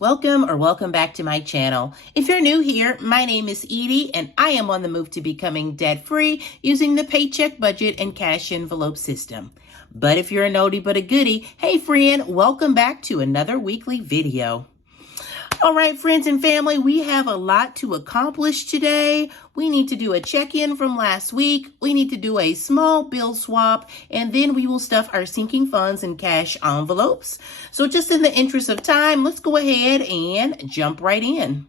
Welcome back to my channel. If you're new here, my name is Edie and I am on the move to becoming debt-free using the Paycheck budget and cash envelope system. But if you're a oldie but a goodie, hey friend, welcome back to another weekly video. All right, friends and family, we have a lot to accomplish today. We need to do a check-in from last week. We need to do a small bill swap, and then we will stuff our sinking funds in cash envelopes. So just in the interest of time, let's go ahead and jump right in.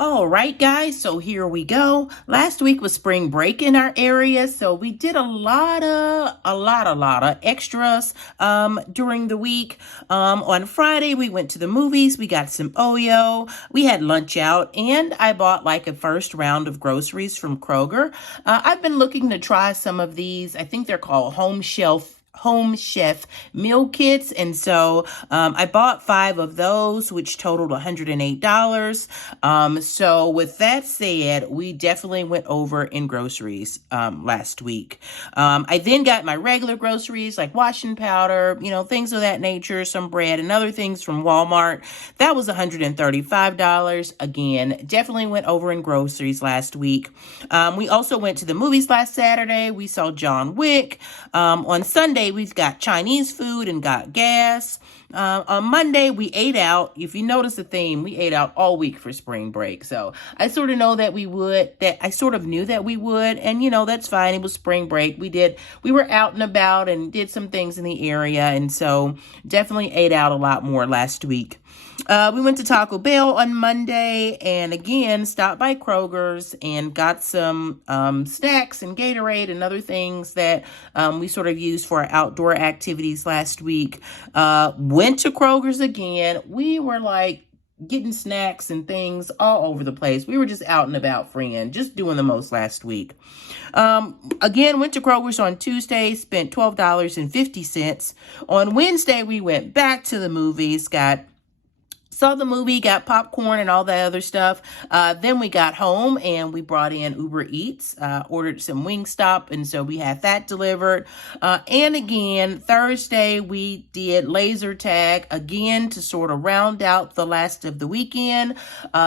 All right, guys, so here we go. Last week was spring break in our area, so we did a lot of extras during the week. On Friday, we went to the movies. We got some Oyo. We had lunch out, and I bought like a first round of groceries from Kroger. I've been looking to try some of these. I think they're called home chef meal kits, and so I bought 5 of those, which totaled $108. So with that said, we definitely went over in groceries last week. I then got my regular groceries like washing powder, things of that nature, some bread and other things from Walmart. That was $135. Again, definitely went over in groceries last week. We also went to the movies last Saturday. We saw John Wick. On Sunday, we've got Chinese food and got gas. On Monday, we ate out. If you notice the theme, we ate out all week for spring break. So I sort of knew that we would, and that's fine. It was spring break. We were out and about and did some things in the area. And so definitely ate out a lot more last week. We went to Taco Bell on Monday and again stopped by Kroger's and got some snacks and Gatorade and other things that we sort of used for our outdoor activities last week. Went to Kroger's again. We were like getting snacks and things all over the place. We were just out and about, friend, just doing the most last week. Again, went to Kroger's on Tuesday, spent $12.50. On Wednesday, we went back to the movies, saw the movie, got popcorn and all that other stuff. Then we got home and we brought in Uber Eats, ordered some Wingstop, and so we had that delivered. And again, Thursday, we did laser tag again to sort of round out the last of the weekend.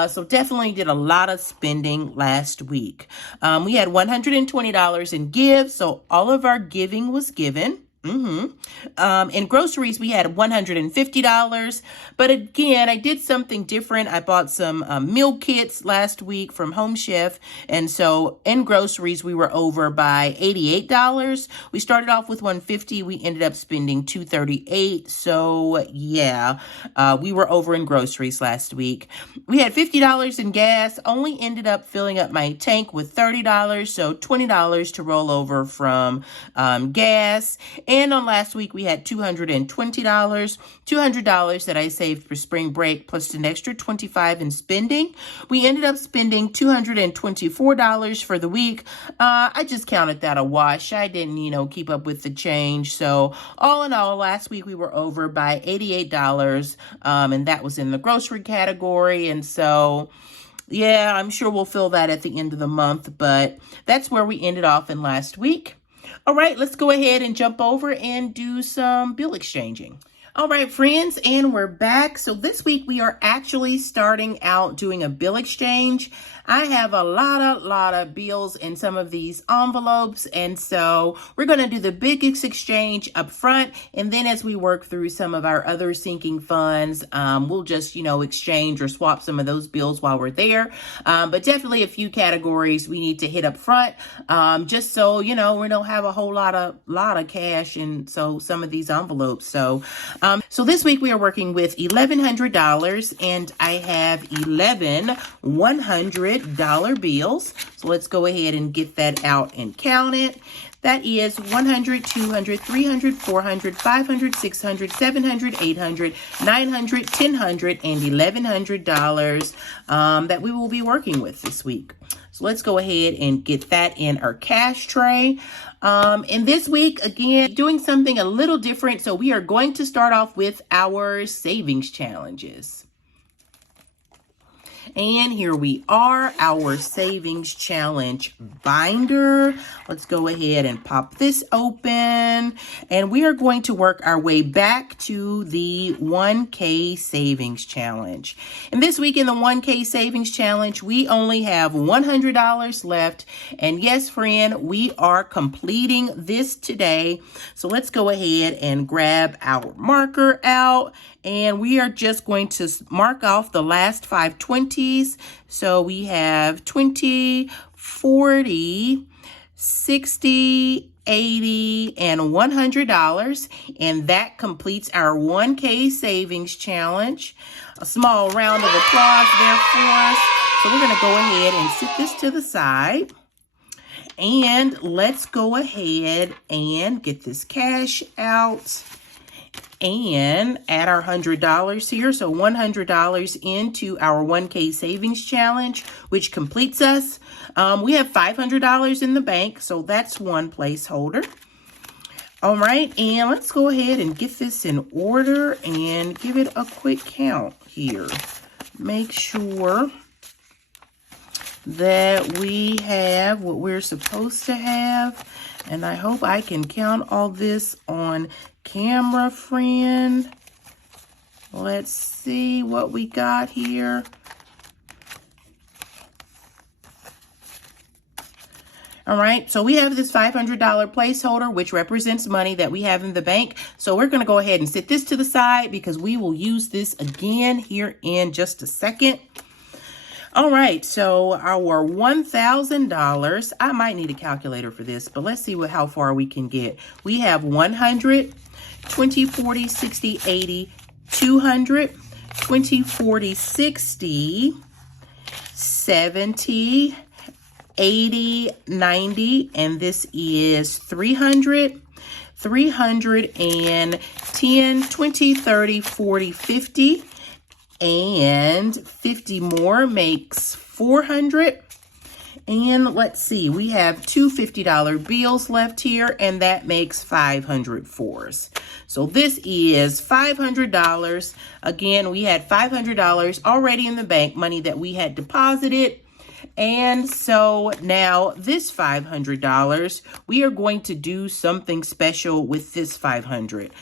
So definitely did a lot of spending last week. We had $120 in gifts, so all of our giving was given. In groceries, we had $150. But again, I did something different. I bought some meal kits last week from Home Chef. And so in groceries, we were over by $88. We started off with $150. We ended up spending $238. So yeah, we were over in groceries last week. We had $50 in gas. Only ended up filling up my tank with $30. So $20 to roll over from gas. And on last week, we had $220 that I saved for spring break, plus an extra $25 in spending. We ended up spending $224 for the week. I just counted that a wash. I didn't, keep up with the change. So all in all, last week we were over by $88, and that was in the grocery category. And so yeah, I'm sure we'll fill that at the end of the month, but that's where we ended off in last week. All right, let's go ahead and jump over and do some bill exchanging. All right, friends, and we're back. So this week we are actually starting out doing a bill exchange. I have a lot of bills in some of these envelopes, and so we're going to do the biggest exchange up front, and then as we work through some of our other sinking funds, we'll just, exchange or swap some of those bills while we're there. But definitely a few categories we need to hit up front, just so, we don't have a whole lot of cash in some of these envelopes. So this week we are working with $1,100, and I have 11 $100 bills. So let's go ahead and get that out and count it. That is 100, 200, 300, 400, 500, 600, 700, 800, 900, 1,000, and $1,100 that we will be working with this week. So let's go ahead and get that in our cash tray. And this week, again, doing something a little different. So we are going to start off with our savings challenges. And here we are, our savings challenge binder. Let's go ahead and pop this open. And we are going to work our way back to the 1K savings challenge. And this week in the 1K savings challenge, we only have $100 left. And yes, friend, we are completing this today. So let's go ahead and grab our marker out. And we are just going to mark off the last 5 20s. So we have 20, 40, 60, 80, and $100. And that completes our 1K savings challenge. A small round of applause there for us. So we're going to go ahead and sit this to the side. And let's go ahead and get this cash out and add our $100 here. So $100 into our 1K savings challenge, which completes us. We have $500 in the bank, so that's one placeholder. All right, and let's go ahead and get this in order and give it a quick count here. Make sure that we have what we're supposed to have. And I hope I can count all this on camera, friend. Let's see what we got here. All right, so we have this $500 placeholder, which represents money that we have in the bank. So we're going to go ahead and sit this to the side because we will use this again here in just a second. All right, so our $1,000, I might need a calculator for this, but let's see how far we can get. We have 100, 20, 40, 60, 80, 200, 20, 40, 60, 70, 80, 90, and this is 300, 310, 20, 30, 40, 50, and 50 more makes 400. And let's see, we have two $50 bills left here, and that makes 500 for us. So this is $500. Again, we had $500 already in the bank, money that we had deposited. And so now this $500, we are going to do something special with this 500.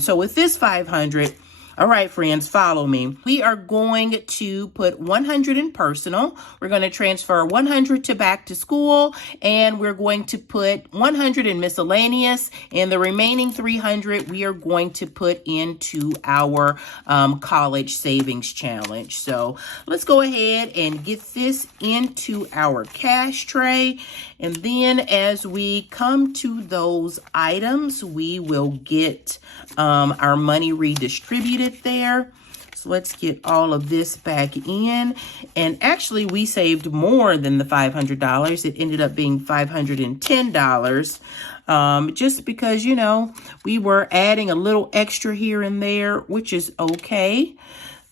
So with this 500, all right, friends, follow me. We are going to put 100 in personal. We're going to transfer 100 to back to school, and we're going to put 100 in miscellaneous, and the remaining 300 we are going to put into our college savings challenge. So let's go ahead and get this into our cash tray. And then as we come to those items, we will get our money redistributed there. So let's get all of this back in. And actually, we saved more than the $500. It ended up being $510. Just because, you know, we were adding a little extra here and there, which is okay.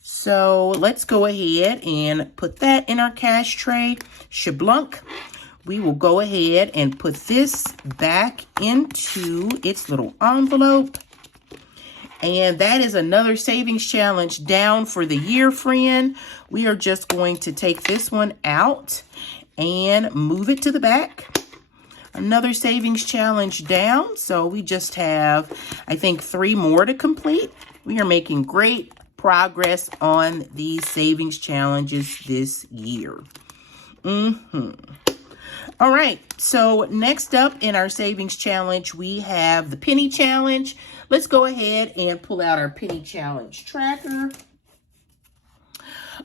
So let's go ahead and put that in our cash tray. Shablunk. We will go ahead and put this back into its little envelope. And that is another savings challenge down for the year, friend. We are just going to take this one out and move it to the back. Another savings challenge down. So we just have, I think, 3 more to complete. We are making great progress on these savings challenges this year. All right, so next up in our savings challenge, we have the penny challenge. Let's go ahead and pull out our penny challenge tracker.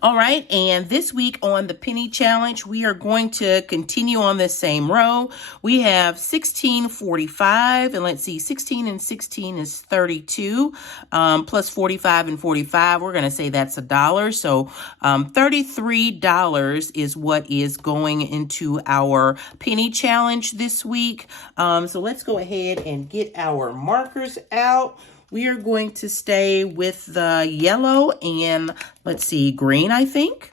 All right, and this week on the penny challenge, we are going to continue on this same row. We have 16.45, and let's see, 16 and 16 is 32, plus 45 and 45. We're going to say that's $1. So $33 is what is going into our penny challenge this week. So let's go ahead and get our markers out. We are going to stay with the yellow and, let's see, green, I think.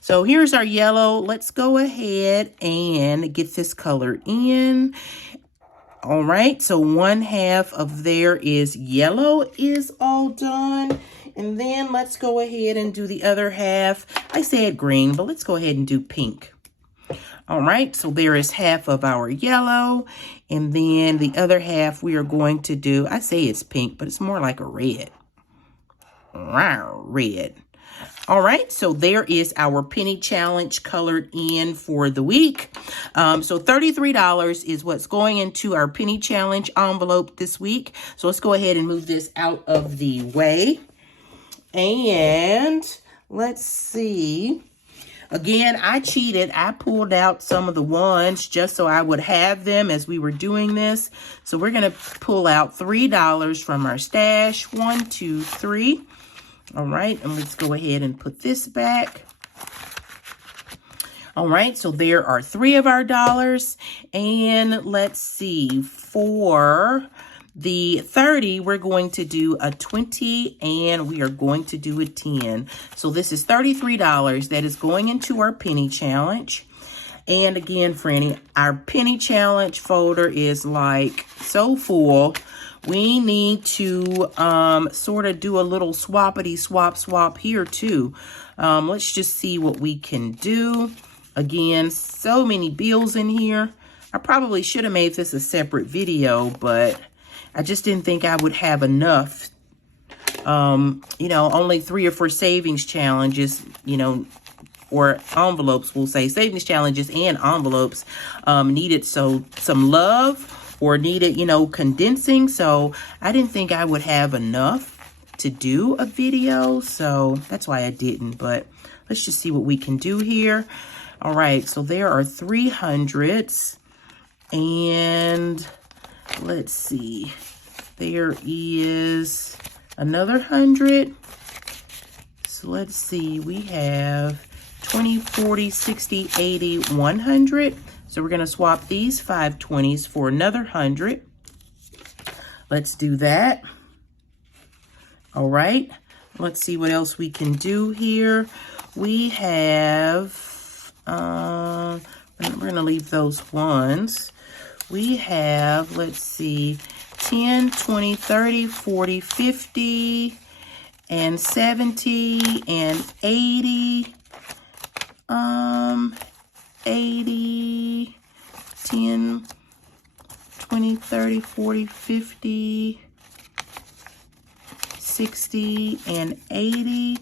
So here's our yellow. Let's go ahead and get this color in. All right, so 1/2 of there is yellow is all done. And then let's go ahead and do the other half. I said green, but let's go ahead and do pink. All right, so there is half of our yellow. And then the other half we are going to do, I say it's pink, but it's more like a red. Red. All right, so there is our penny challenge colored in for the week. So $33 is what's going into our penny challenge envelope this week. So let's go ahead and move this out of the way. And let's see. Again, I cheated. I pulled out some of the ones just so I would have them as we were doing this. So we're going to pull out $3 from our stash. 1, 2, 3. All right, and let's go ahead and put this back. All right, so there are 3 of our dollars. And let's see, for the 30, we're going to do a 20 and we are going to do a 10. So this is $33 that is going into our penny challenge. And again, Franny, our penny challenge folder is like so full. We need to sort of do a little swappity swap here too. Let's just see what we can do. Again, so many bills in here. I probably should have made this a separate video, but I just didn't think I would have enough. You know, only 3 or 4 savings challenges, you know, or envelopes, we'll say savings challenges and envelopes needed some love. Or needed, you know, condensing. So I didn't think I would have enough to do a video. So that's why I didn't. But let's just see what we can do here. All right. So there are 300s. And let's see. There is another 100. So let's see. We have 20, 40, 60, 80, 100. So we're going to swap these 520s for another 100. Let's do that. All right. Let's see what else we can do here. We have, we're going to leave those ones. We have, let's see, 10, 20, 30, 40, 50, and 70, and 80. 80, 10, 20, 30, 40, 50, 60, and 80.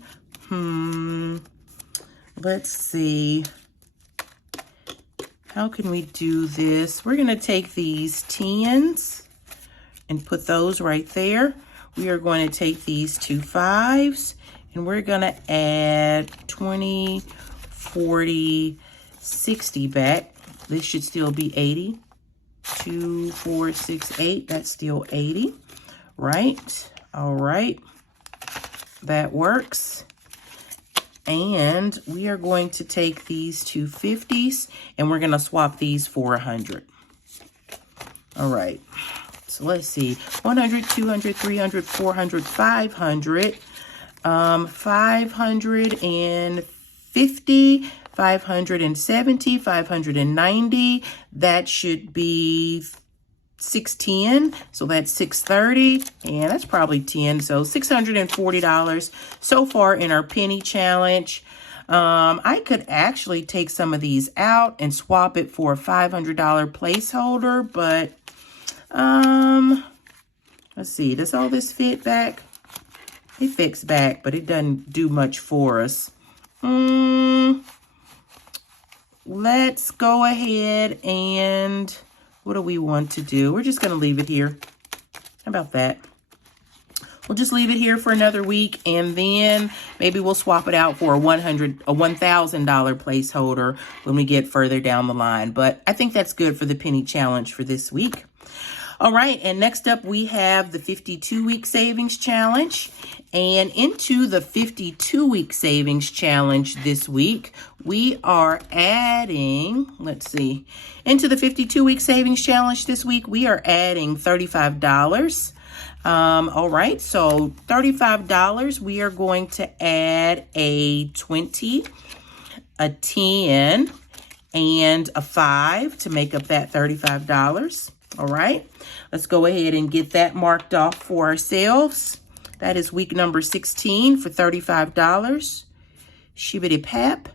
Let's see. How can we do this? We're going to take these 10s and put those right there. We are going to take these 2 5s and we're going to add 20, 40, 60 back. This should still be 80. 2, 4, 6, 8. That's still 80. Right? All right. That works. And we are going to take these 2 50s and we're going to swap these for 100. All right. So let's see. 100, 200, 300, 400, 500. 550. 570, 590, that should be 610, so that's 630, and that's probably 10, so $640 so far in our penny challenge. I could actually take some of these out and swap it for a $500 placeholder, but let's see, does all this fit back? It fits back, but it doesn't do much for us. Let's go ahead and what do we want to do? We're just going to leave it here. How about that? We'll just leave it here for another week, and then maybe we'll swap it out for a $1,000 placeholder when we get further down the line. But I think that's good for the penny challenge for this week. All right, and next up we have the 52-week savings challenge. And into the 52-week savings challenge this week, we are adding, let's see, into the 52-week savings challenge this week, we are adding $35. All right, so $35, we are going to add a 20, a 10, and a 5 to make up that $35. All right, let's go ahead and get that marked off for ourselves. That is week number 16 for $35. Shibbity pap.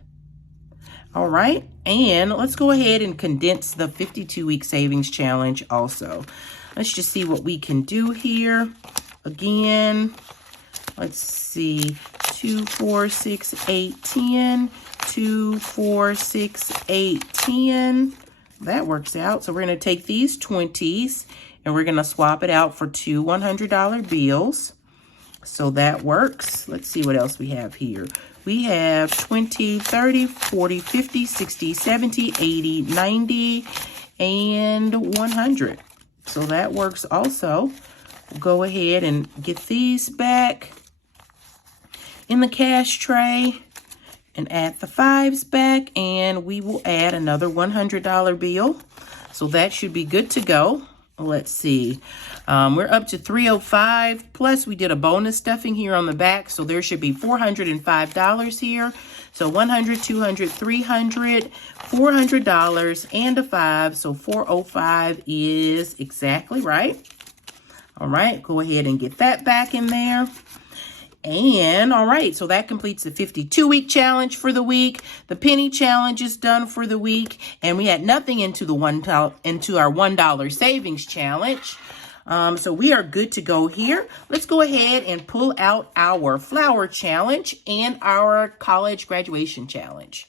All right, and let's go ahead and condense the 52-week savings challenge also. Let's just see what we can do here. Again, let's see, 2, 4, 6, 8, 10, 2, 4, 6, 8, 10. That works out. So we're going to take these 20s and we're going to swap it out for two $100 bills. So that works. Let's see what else we have here. We have 20, 30, 40, 50, 60, 70, 80, 90, and 100. So that works also. We'll go ahead and get these back in the cash tray and add the 5s back, and we will add another $100 bill. So that should be good to go. Let's see. We're up to 305, plus we did a bonus stuffing here on the back, so there should be $405 here. So 100, 200, 300, $400, and a 5, so 405 is exactly right. All right, go ahead and get that back in there. And all right, so that completes the 52-week challenge for the week. The penny challenge is done for the week, and we had nothing into our $1 savings challenge. So we are good to go here. Let's go ahead and pull out our flower challenge and our college graduation challenge.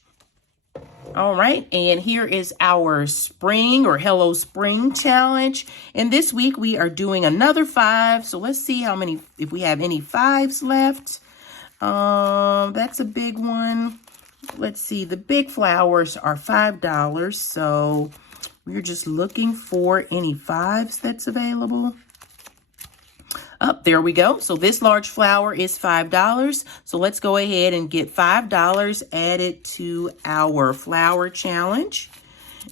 All right, and here is our spring or Hello Spring challenge. And this week we are doing another 5. So let's see how many, if we have any 5s left. That's a big one. Let's see, the big flowers are $5. So we're just looking for any 5s that's available. There we go. So this large flower is $5. So let's go ahead and get $5 added to our flower challenge.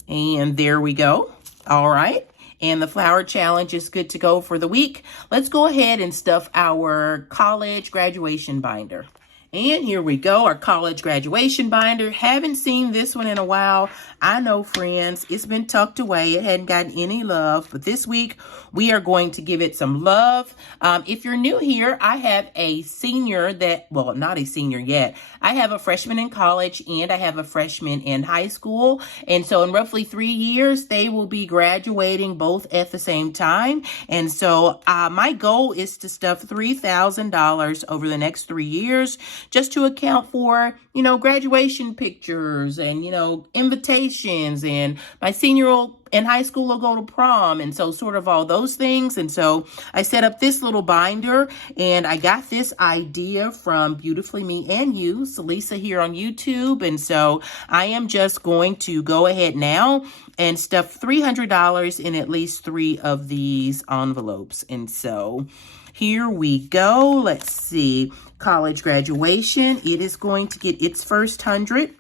And there we go. All right. And the flower challenge is good to go for the week. Let's go ahead and stuff our college graduation binder. And here we go, our college graduation binder. Haven't seen this one in a while. I know, friends, it's been tucked away. It hadn't gotten any love, but this week we are going to give it some love. If you're new here, I have a senior that, well, not a senior yet. I have a freshman in college and I have a freshman in high school. And so in roughly 3 years, they will be graduating both at the same time. And so my goal is to stuff $3,000 over the next 3 years, just to account for, you know, graduation pictures and, you know, invitations, and my senior in high school will go to prom. And so sort of all those things. And so I set up this little binder, and I got this idea from Beautifully Me and You, Salisa here on YouTube. And so I am just going to go ahead now and stuff $300 in at least 3 of these envelopes. And so here we go. Let's see. College graduation. It is going to get its first 100.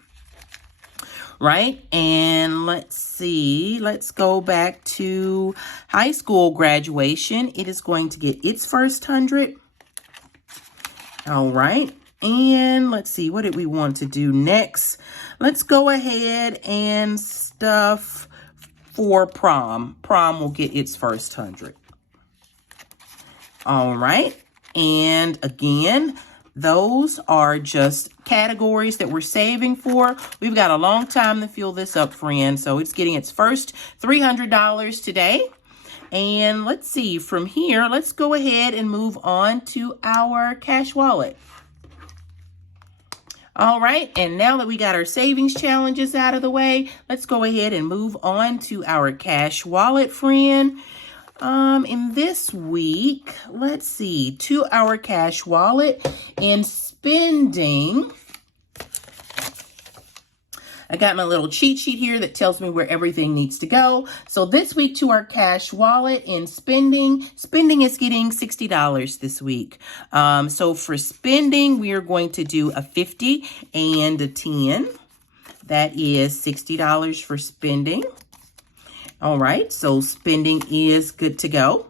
Right? And let's see. Let's go back to high school graduation. It is going to get its first 100. All right. And let's see. What did we want to do next? Let's go ahead and stuff for prom. Prom will get its first 100. All right. And again, those are just categories that we're saving for. We've got a long time to fill this up, friends. So it's getting its first $300 today. And let's see, from here, let's go ahead and move on to our cash wallet. All right, and now that we got our savings challenges out of the way, let's go ahead and move on to our cash wallet, friend. In this week, let's see, to our cash wallet in spending, I got my little cheat sheet here that tells me where everything needs to go. So this week to our cash wallet in spending is getting $60 this week. So for spending, we are going to do a 50 and a 10. That is $60 for spending. All right, so spending is good to go.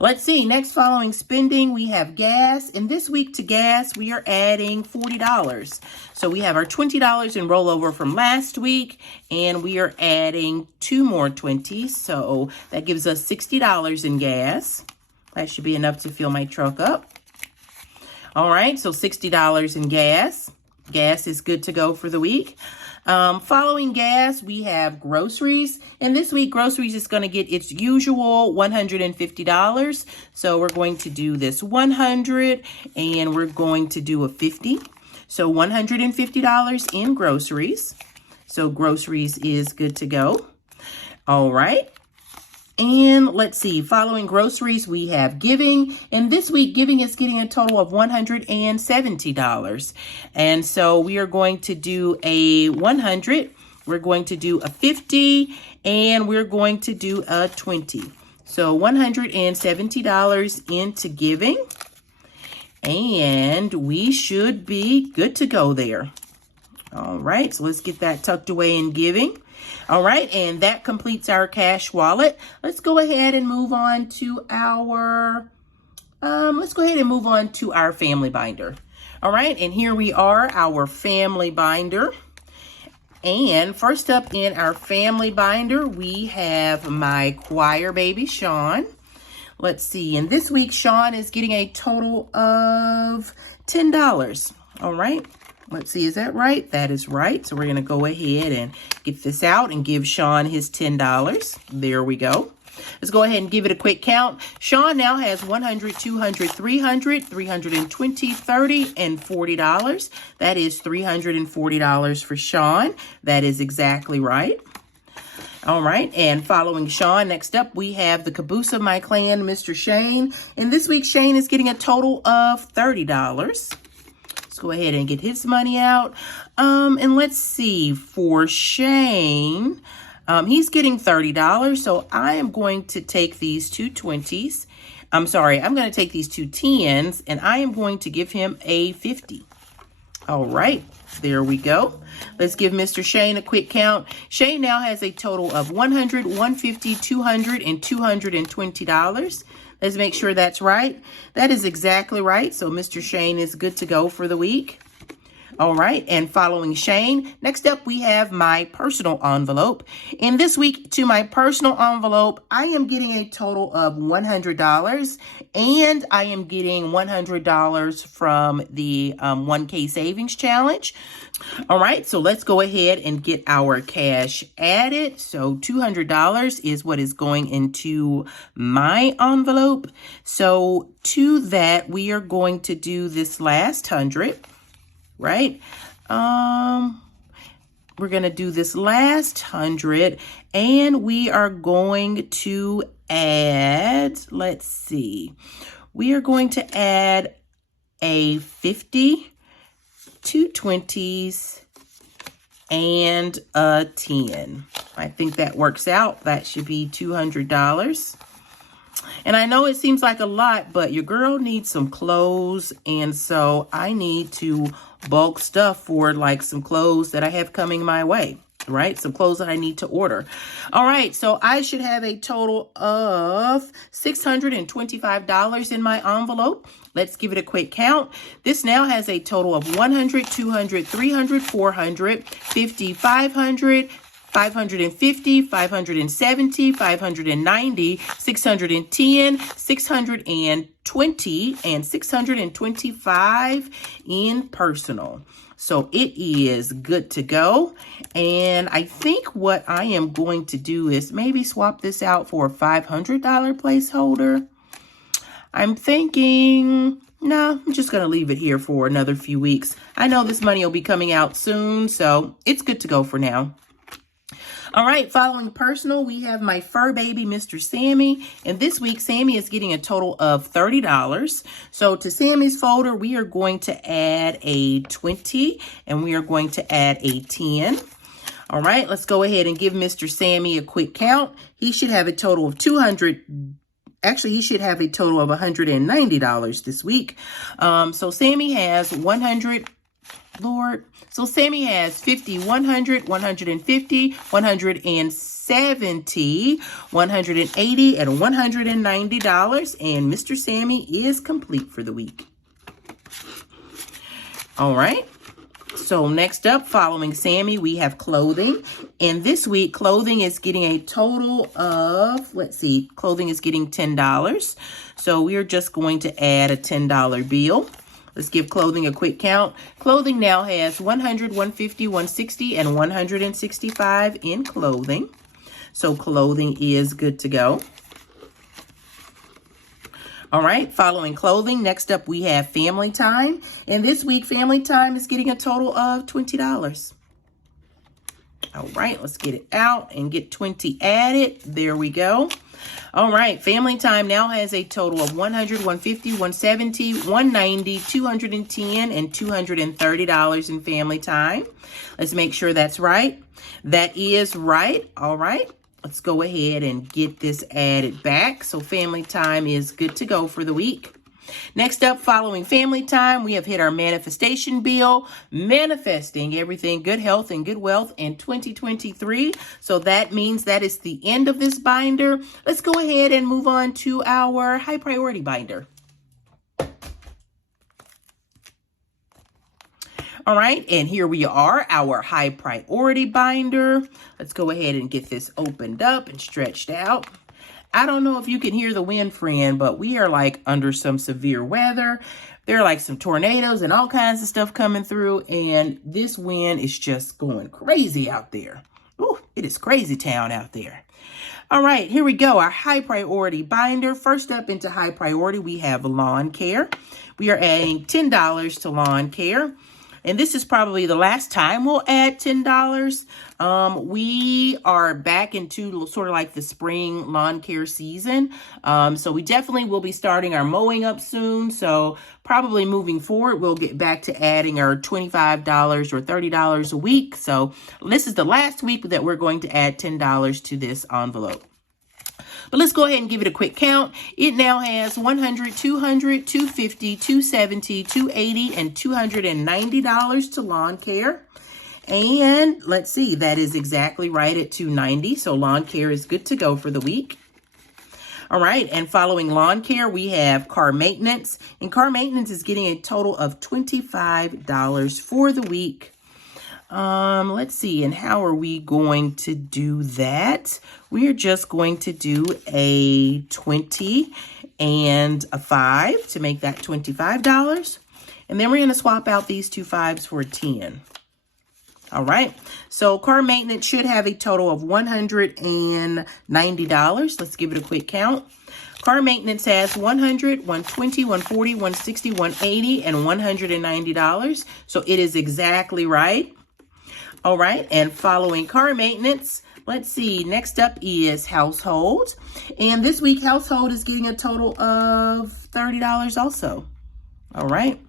Let's see, next following spending, we have gas. And this week to gas, we are adding $40. So we have our $20 in rollover from last week, and we are adding 2 more 20s. So that gives us $60 in gas. That should be enough to fill my truck up. All right, so $60 in gas. Gas is good to go for the week. Following gas, we have groceries. And this week, groceries is going to get its usual $150. So we're going to do this 100 and we're going to do a 50. So $150 in groceries. So groceries is good to go. All right. And let's see, following groceries, we have giving. And this week, giving is getting a total of $170. And so we are going to do a 100, we're going to do a 50, and we're going to do a 20. So $170 into giving. And we should be good to go there. All right, so let's get that tucked away in giving. All right, and that completes our cash wallet. Let's go ahead and move on to our, family binder. All right, and here we are, our family binder. And first up in our family binder, we have my choir baby, Sean. Let's see, and this week, Sean is getting a total of $10. All right. Let's see, is that right? That is right. So we're going to go ahead and get this out and give Sean his $10. There we go. Let's go ahead and give it a quick count. Sean now has 100, 200, 300, 320, 30, and $40. That is $340 for Sean. That is exactly right. All right, and following Sean, next up, we have the caboose of my clan, Mr. Shane. And this week, Shane is getting a total of $30. Go ahead and get his money out. And let's see, for Shane, he's getting $30. So I am going to take these two 20s. I'm going to take these two 10s and I am going to give him a 50. All right, there we go. Let's give Mr. Shane a quick count. Shane now has a total of 100, 150, 200, and $220. Let's make sure that's right. That is exactly right. So Mr. Shane is good to go for the week. All right, and following Shane, next up we have my personal envelope. And this week to my personal envelope, I am getting a total of $100. And I am getting $100 from the 1K Savings Challenge. All right, so let's go ahead and get our cash added. So $200 is what is going into my envelope. So to that, we are going to do this last 100, right? We're going to do this last 100 and we are going to add, let's see, we are going to add a 50, two 20s, and a 10. I think that works out. That should be $200. And I know it seems like a lot, but your girl needs some clothes. And so I need to bulk stuff for like some clothes that I have coming my way, right? Some clothes that I need to order. All right. So I should have a total of $625 in my envelope. Let's give it a quick count. This now has a total of 100, 200, 300, 400, 50, 500, 550, 570, 590, 610, 620, and 625 in personal. So it is good to go. And I think what I am going to do is maybe swap this out for a $500 placeholder. I'm thinking, no, I'm just going to leave it here for another few weeks. I know this money will be coming out soon, so it's good to go for now. All right, following personal, we have my fur baby, Mr. Sammy. And this week, Sammy is getting a total of $30. So to Sammy's folder, we are going to add a 20 and we are going to add a 10. All right, let's go ahead and give Mr. Sammy a quick count. He should have a total of $200. Actually, he should have a total of $190 this week. So Sammy has 100, Lord. So Sammy has 50, 100, 150, 170, 180, and $190. And Mr. Sammy is complete for the week. All right. So next up, following Sammy, we have clothing. And this week, clothing is getting a total of, let's see, clothing is getting $10. So we are just going to add a $10 bill. Let's give clothing a quick count. Clothing now has 100, 150, 160, and 165 in clothing. So clothing is good to go. All right, following clothing, next up we have family time. And this week, family time is getting a total of $20. All right, let's get it out and get 20 added. There we go. All right, family time now has a total of 100, 150, 170, 190, 210, and $230 in family time. Let's make sure that's right. That is right. All right, let's go ahead and get this added back. So family time is good to go for the week. Next up, following family time, we have hit our manifestation bill, manifesting everything, good health and good wealth in 2023. So that means that is the end of this binder. Let's go ahead and move on to our high priority binder. All right, and here we are, our high priority binder. Let's go ahead and get this opened up and stretched out. I don't know if you can hear the wind, friend, but we are like under some severe weather. There are like some tornadoes and all kinds of stuff coming through, and this wind is just going crazy out there. Ooh, it is crazy town out there. All right, here we go, our high priority binder. First up into high priority, we have lawn care. We are adding $10 to lawn care. And this is probably the last time we'll add $10. We are back into sort of like the spring lawn care season. So we definitely will be starting our mowing up soon. So probably moving forward, we'll get back to adding our $25 or $30 a week. So this is the last week that we're going to add $10 to this envelope. But let's go ahead and give it a quick count. It now has 100, 200, 250, 270, 280, and $290 to lawn care. And let's see, that is exactly right at $290. So lawn care is good to go for the week. All right, and following lawn care, we have car maintenance. And car maintenance is getting a total of $25 for the week. Let's see, and how are we going to do that? We're just going to do a 20 and a 5 to make that $25. And then we're going to swap out these two 5s for a 10. All right, so car maintenance should have a total of $190. Let's give it a quick count. Car maintenance has 100, 120, 140, 160, 180, and $190. So it is exactly right. All right, and following car maintenance, let's see, next up is household. And this week, household is getting a total of $30 also. All right,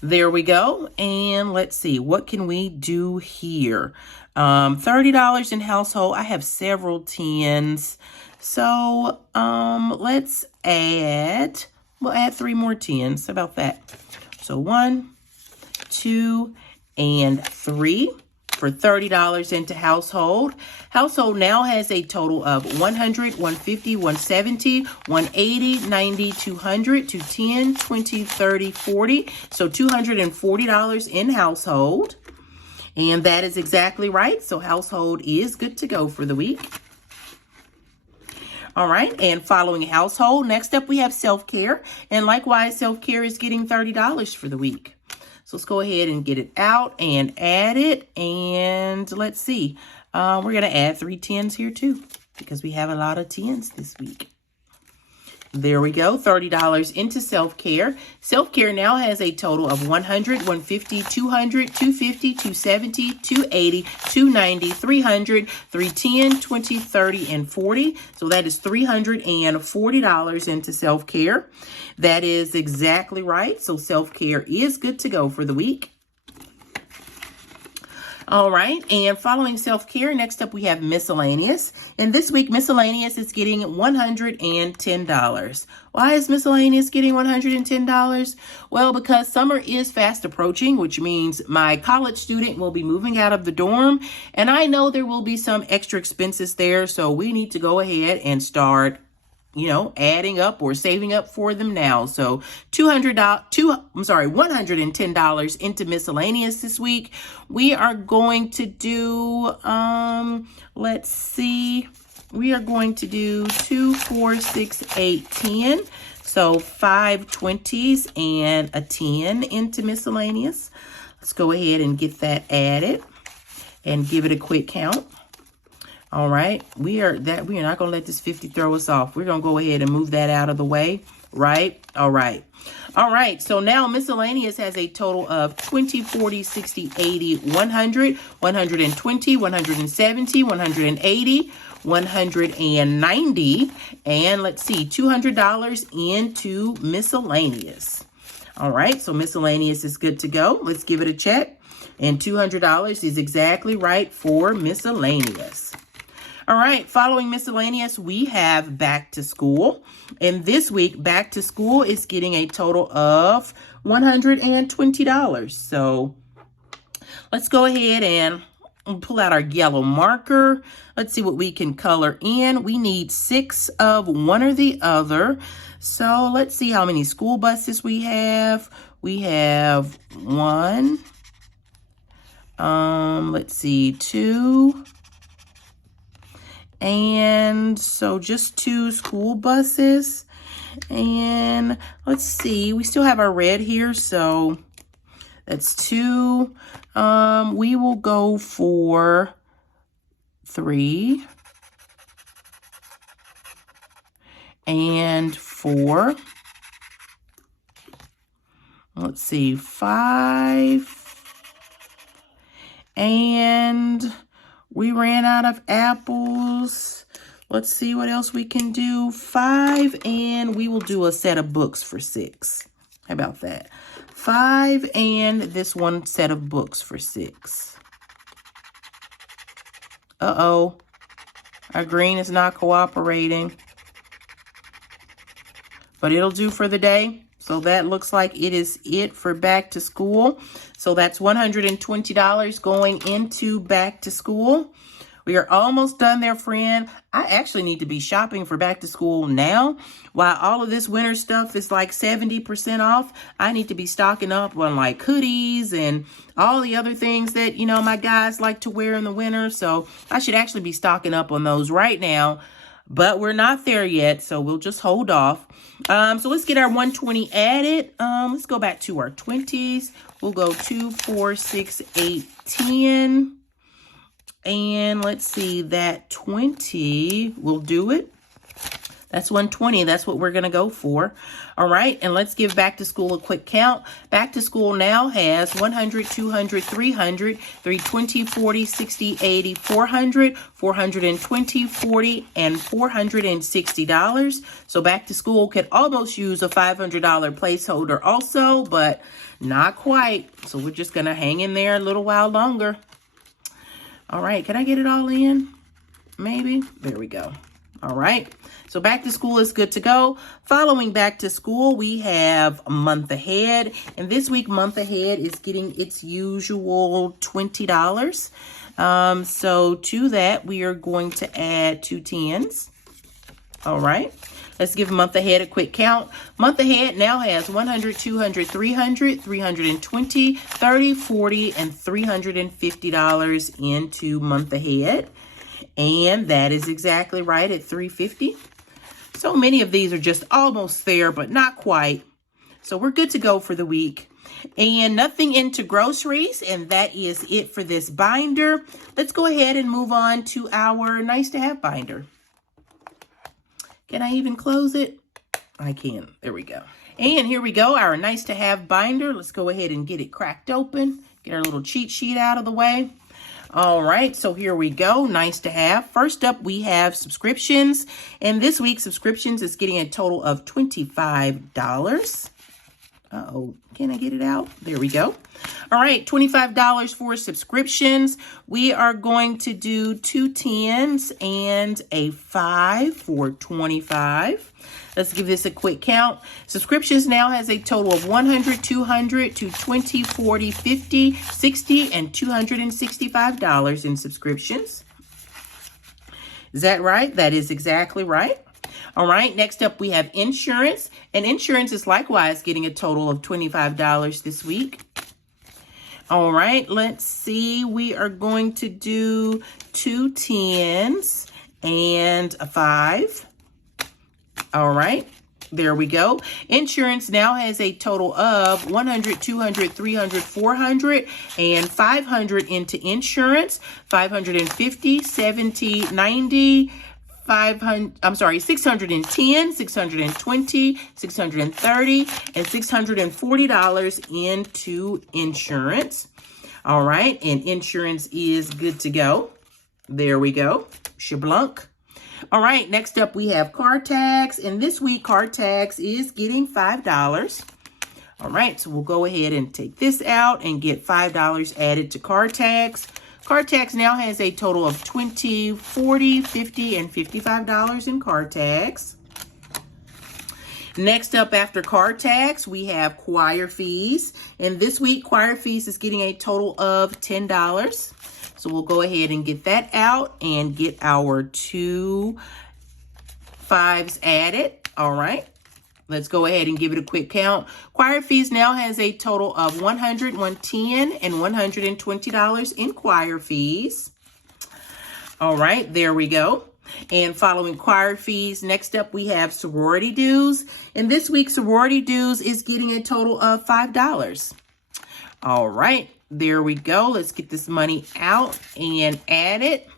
there we go. And let's see, what can we do here? $30 in household. I have several 10s. So let's add, we'll add 3 more 10s. How about that? So 1, 2, and 3 for $30 into household. Household now has a total of 100, 150, 170, 180, 90, 200, 210, 20, 30, 40. So $240 in household. And that is exactly right. So household is good to go for the week. All right, and following household, next up we have self-care. And likewise, self-care is getting $30 for the week. So let's go ahead and get it out and add it. And let's see, we're going to add 3 10s here too, because we have a lot of 10s this week. There we go, $30 into self-care. Self-care now has a total of 100, 150, 200, 250, 270, 280, 290, 300, 310, 20, 30, and 40. So that is $340 into self-care. That is exactly right. So self-care is good to go for the week. All right, and following self-care, next up we have miscellaneous. And this week, miscellaneous is getting $110. Why is miscellaneous getting $110? Well, because summer is fast approaching, which means my college student will be moving out of the dorm. And I know there will be some extra expenses there, so we need to go ahead and start adding up or saving up for them now. So $110 into miscellaneous this week. We are going to do, let's see, we are going to do 2, 4, 6, 8, 10. So 5 20s and a 10 into miscellaneous. Let's go ahead and get that added and give it a quick count. All right, we are not going to let this 50 throw us off. We're going to go ahead and move that out of the way, right? All right. All right, so now miscellaneous has a total of 20, 40, 60, 80, 100, 120, 170, 180, 190, and let's see, $200 into miscellaneous. All right, so miscellaneous is good to go. Let's give it a check. And $200 is exactly right for miscellaneous. All right, following miscellaneous, we have back to school. And this week, back to school is getting a total of $120. So let's go ahead and pull out our yellow marker. Let's see what we can color in. We need 6 of one or the other. So let's see how many school buses we have. We have 1. Let's see, 2. And so just 2 school buses. And let's see, we still have our red here, so that's 2. We will go for 3 and 4. Let's see, 5. And we ran out of apples. Let's see what else we can do. 5, and we will do a set of books for 6. How about that? 5 and this one set of books for 6. Uh-oh. Our green is not cooperating. But it'll do for the day. So that looks like it is it for back to school. So that's $120 going into back to school. We are almost done there, friend. I actually need to be shopping for back to school now. While all of this winter stuff is like 70% off, I need to be stocking up on like hoodies and all the other things that, you know, my guys like to wear in the winter. So I should actually be stocking up on those right now. But we're not there yet, so we'll just hold off. So let's get our 120 added. Let's go back to our 20s. We'll go 2, 4, 6, 8, 10. And let's see, that 20 will do it. That's 120. That's what we're going to go for. All right. And let's give back to school a quick count. Back to school now has 100, 200, 300, 320, 40, 60, 80, 400, 420, 40, and $460. So back to school could almost use a $500 placeholder also, but not quite. So we're just going to hang in there a little while longer. All right. Can I get it all in? Maybe. There we go. All right. So back to school is good to go. Following back to school, we have month ahead. And this week, month ahead is getting its usual $20. So to that, we are going to add 2 10s. All right. Let's give month ahead a quick count. Month ahead now has 100, 200, 300, 320, 30, 40, and $350 into month ahead. And that is exactly right at $350. So many of these are just almost there, but not quite. So we're good to go for the week. And nothing into groceries, and that is it for this binder. Let's go ahead and move on to our nice to have binder. Can I even close it? I can. There we go. And here we go, our nice to have binder. Let's go ahead and get it cracked open. Get our little cheat sheet out of the way. All right, so here we go. Nice to have. First up, we have subscriptions. And this week, subscriptions is getting a total of $25. Uh-oh, can I get it out? There we go. All right, $25 for subscriptions. We are going to do 2 10s and a 5 for $25. Let's give this a quick count. Subscriptions now has a total of 100, 200 to 20, 40, 50, 60, and $265 in subscriptions. Is that right? That is exactly right. All right, next up we have insurance. And insurance is likewise getting a total of $25 this week. All right, let's see. We are going to do 2 10s and a 5. All right. There we go. Insurance now has a total of 100, 200, 300, 400, and 500 into insurance. 550, 70, 90, 610, 620, 630, and $640 into insurance. All right, and insurance is good to go. There we go. Shablunk. All right, next up we have car tax, and this week car tax is getting $5. All right, so we'll go ahead and take this out and get $5 added to car tax. Car tax now has a total of $20, $40, $50, and $55 in car tax. Next up after car tax, we have choir fees, and this week choir fees is getting a total of $10. So we'll go ahead and get that out and get our 2 5s added. All right. Let's go ahead and give it a quick count. Choir fees now has a total of $100, $110, and $120 in choir fees. All right, there we go. And following choir fees, next up we have sorority dues. And this week sorority dues is getting a total of $5. All right. There we go. Let's get this money out and add it.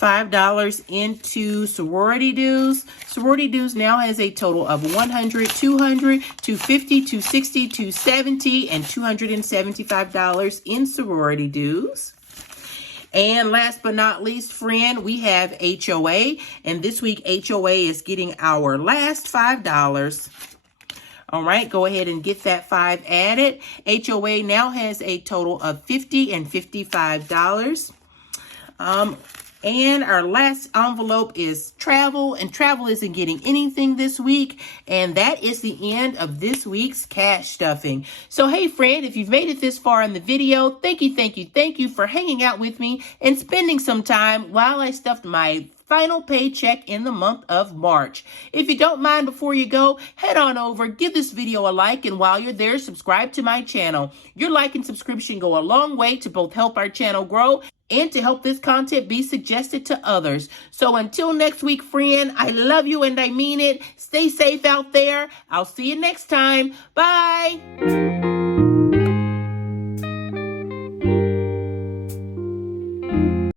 $5 into sorority dues. Sorority dues now has a total of $100, $200, $250, $260, $270, and $275 in sorority dues. And last but not least, friend, we have HOA. And this week, HOA is getting our last $5. All right, go ahead and get that 5 added. HOA now has a total of $50 and $55. And our last envelope is travel, and travel isn't getting anything this week. And that is the end of this week's cash stuffing. So, hey, friend, if you've made it this far in the video, thank you for hanging out with me and spending some time while I stuffed my final paycheck in the month of March. If you don't mind, before you go, head on over, give this video a like, and while you're there, subscribe to my channel. Your like and subscription go a long way to both help our channel grow and to help this content be suggested to others. So until next week, friend, I love you and I mean it. Stay safe out there. I'll see you next time. Bye.